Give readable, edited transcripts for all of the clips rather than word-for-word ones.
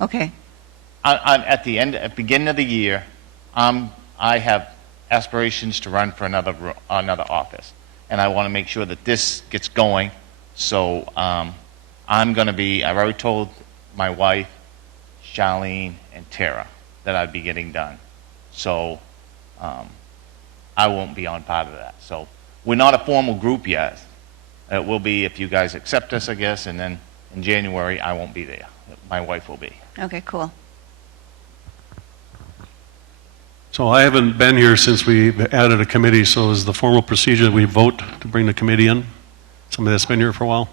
Okay. At the beginning of the year, I have aspirations to run for another office, and I want to make sure that this gets going. So I'm going to be. I've already told my wife, Charlene, and Tara that I'd be getting done. So I won't be on part of that. So we're not a formal group yet. It will be if you guys accept us, I guess, and then in January I won't be there. My wife will be. Okay, cool. So I haven't been here since we added a committee, so is the formal procedure that we vote to bring the committee in? Somebody that's been here for a while?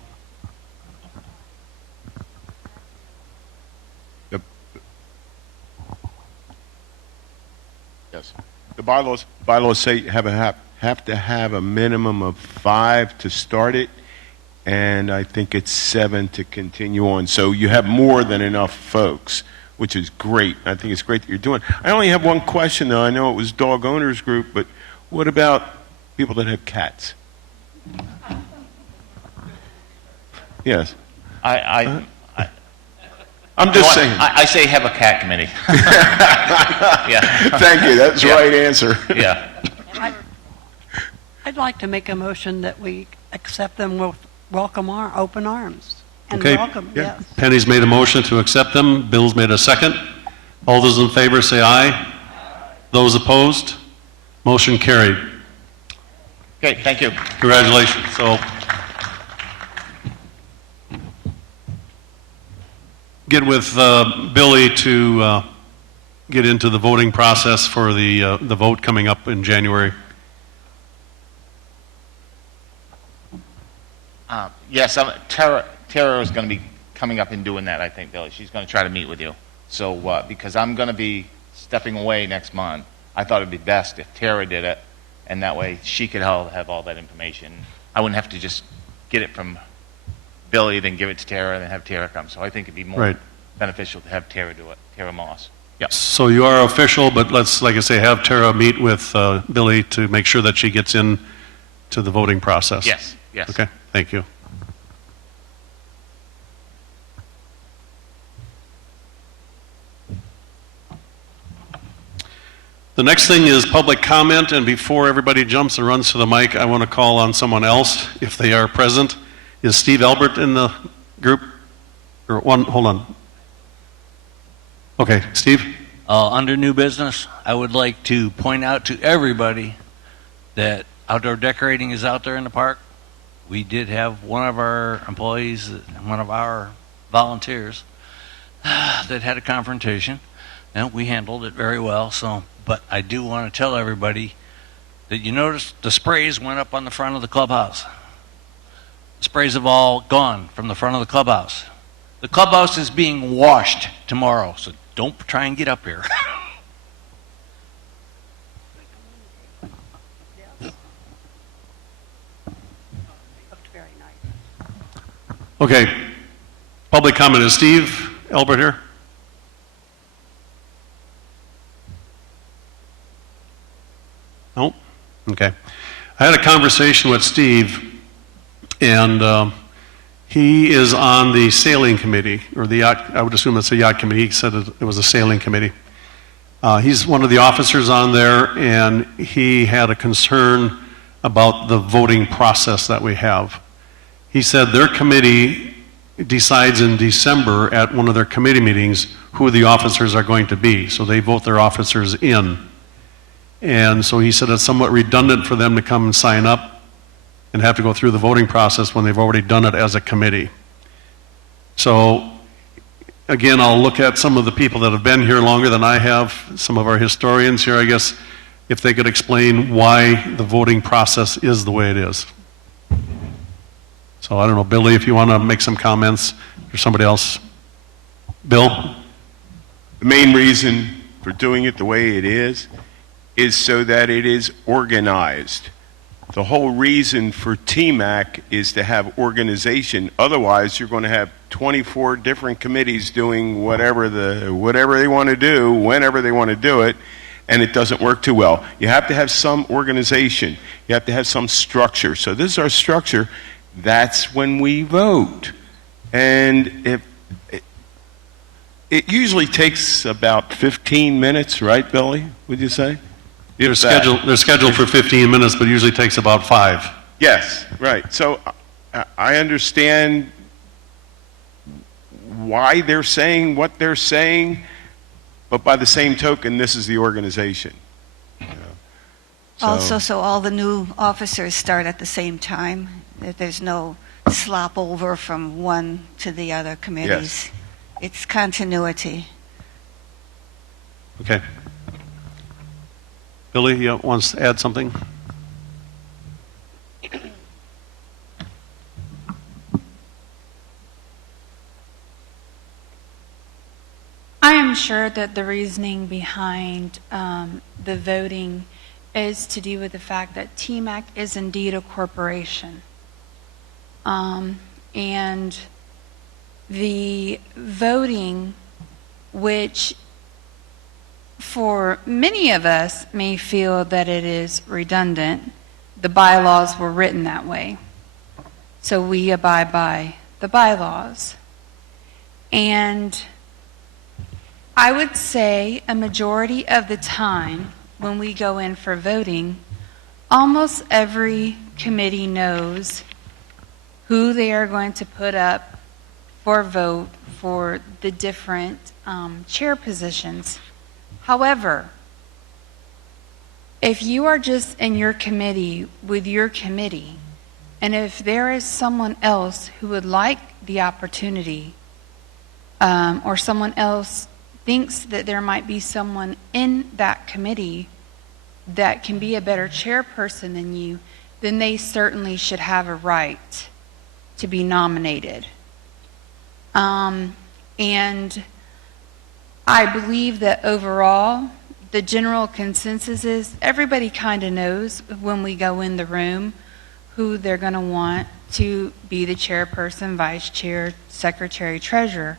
Yes. The bylaws say you have to have a minimum of 5 to start it, and I think it's 7 to continue on. So you have more than enough folks, which is great. I think it's great that you're doing. I only have one question, though. I know it was dog owners group, but what about people that have cats? Yes. I'm just saying. I say have a cat committee. Yeah. Thank you. That's the right answer. Yeah. I'd like to make a motion that we accept them with open arms. And Okay. welcome, Yeah. yes. Penny's made a motion to accept them. Bill's made a second. All those in favor say aye. Those opposed? Motion carried. Okay, thank you. Congratulations. So get with Billy to get into the voting process for the vote coming up in January. Yes, Tara is going to be coming up and doing that, I think, Billy. She's going to try to meet with you. So, because I'm going to be stepping away next month, I thought it would be best if Tara did it, and that way she could have all that information. I wouldn't have to just get it from Billy, then give it to Tara, and then have Tara come. So I think it'd be more beneficial to have Tara do it, Tara Moss. Yeah. So you are official, but let's, like I say, have Tara meet with Billy to make sure that she gets in to the voting process. Yes, yes. Okay, thank you. The next thing is public comment, and before everybody jumps and runs to the mic, I want to call on someone else, if they are present. Is Steve Albert in the group? Or one, hold on. Okay, Steve? Under new business, I would like to point out to everybody that outdoor decorating is out there in the park. We did have one of our employees, one of our volunteers, that had a confrontation, and we handled it very well. But I do want to tell everybody that you notice the sprays went up on the front of the clubhouse. The sprays have all gone from the front of the clubhouse. The clubhouse is being washed tomorrow, so don't try and get up here. Very nice. Okay, public comment. Is Steve Albert here? No? Okay. I had a conversation with Steve, and he is on the sailing committee, or the yacht, I would assume it's a yacht committee. He said it was a sailing committee. He's one of the officers on there, and he had a concern about the voting process that we have. He said their committee decides in December at one of their committee meetings who the officers are going to be, so they vote their officers in. And so he said it's somewhat redundant for them to come and sign up and have to go through the voting process when they've already done it as a committee. So, again, I'll look at some of the people that have been here longer than I have, some of our historians here, I guess, if they could explain why the voting process is the way it is. So I don't know, Billy, if you want to make some comments, or somebody else. Bill? The main reason for doing it the way it is so that it is organized. The whole reason for TMAC is to have organization. Otherwise, you're going to have 24 different committees doing whatever they want to do, whenever they want to do it, and it doesn't work too well. You have to have some organization. You have to have some structure. So this is our structure. That's when we vote. And if It usually takes about 15 minutes, right, Billy? Would you say? They're If that. scheduled for 15 minutes, but usually takes about 5. Yes, right. So I understand why they're saying what they're saying, but by the same token, this is the organization. You know. Also, so all the new officers start at the same time, that there's no slop over from one to the other committees. It's continuity. Okay. Billy, you wants to add something? I am sure that the reasoning behind the voting is to do with the fact that TMAC is indeed a corporation. And the voting, which for many of us may feel that it is redundant, the bylaws were written that way. So we abide by the bylaws. And I would say a majority of the time when we go in for voting, almost every committee knows who they are going to put up for vote for the different chair positions. However, if you are just in your committee with your committee, and if there is someone else who would like the opportunity, or someone else thinks that there might be someone in that committee that can be a better chairperson than you, then they certainly should have a right to be nominated. And I believe that overall, the general consensus is everybody kind of knows when we go in the room who they're going to want to be the chairperson, vice chair, secretary, treasurer.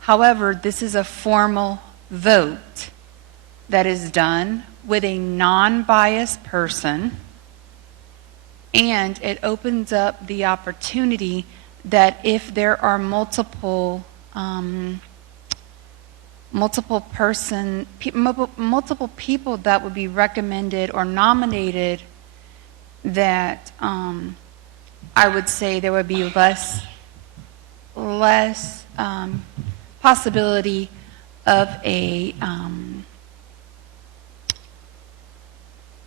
However, this is a formal vote that is done with a non-biased person, and it opens up the opportunity that if there are multiple people that would be recommended or nominated, that I would say there would be less possibility of a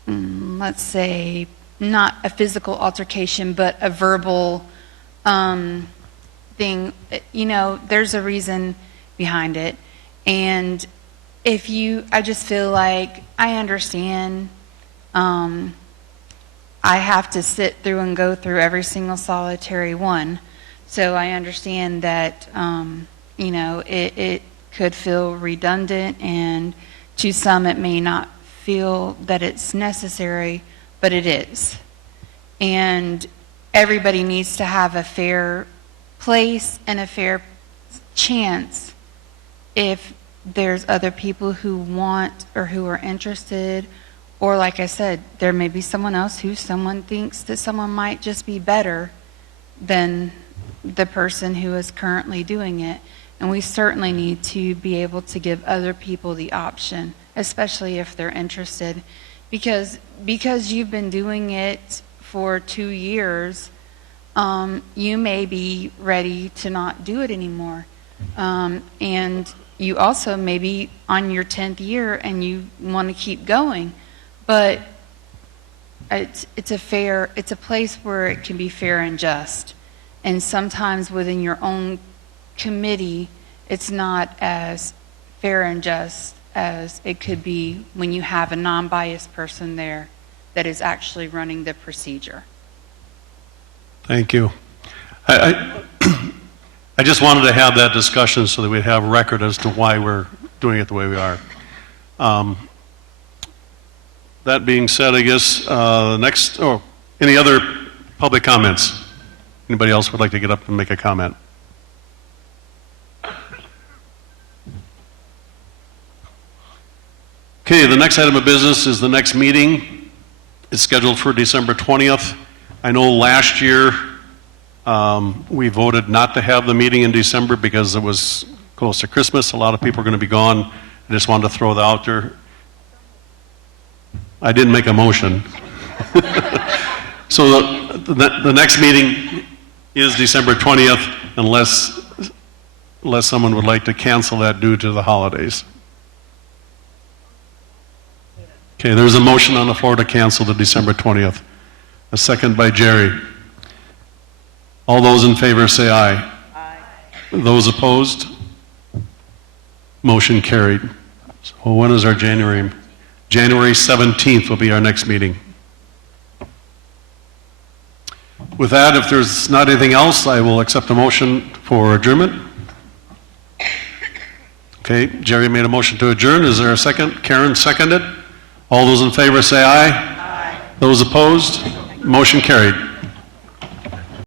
let's say not a physical altercation but a verbal thing. You know, there's a reason behind it. And I just feel like I understand I have to sit through and go through every single solitary one. So I understand that, it could feel redundant, and to some it may not feel that it's necessary, but it is. And everybody needs to have a fair place and a fair chance if there's other people who want or who are interested, or like I said, there may be someone else who someone thinks that someone might just be better than the person who is currently doing it. And we certainly need to be able to give other people the option, especially if they're interested. Because you've been doing it for 2 years, you may be ready to not do it anymore. And you also may be on your 10th year and you want to keep going. But it's a place where it can be fair and just. And sometimes within your own committee, it's not as fair and just as it could be when you have a non-biased person there that is actually running the procedure. Thank you. I just wanted to have that discussion so that we'd have record as to why we're doing it the way we are. That being said, I guess any other public comments? Anybody else would like to get up and make a comment? Okay, the next item of business is the next meeting. It's scheduled for December 20th. I know last year we voted not to have the meeting in December because it was close to Christmas. A lot of people are going to be gone. I just wanted to throw that out there. I didn't make a motion. So the next meeting is December 20th, unless someone would like to cancel that due to the holidays. Okay, there's a motion on the floor to cancel the December 20th. A second by Jerry. All those in favor say aye. Aye. Those opposed? Motion carried. So when is our January? January 17th will be our next meeting. With that, if there's not anything else, I will accept a motion for adjournment. Okay, Jerry made a motion to adjourn. Is there a second? Karen seconded. All those in favor say aye. Aye. Those opposed? Motion carried.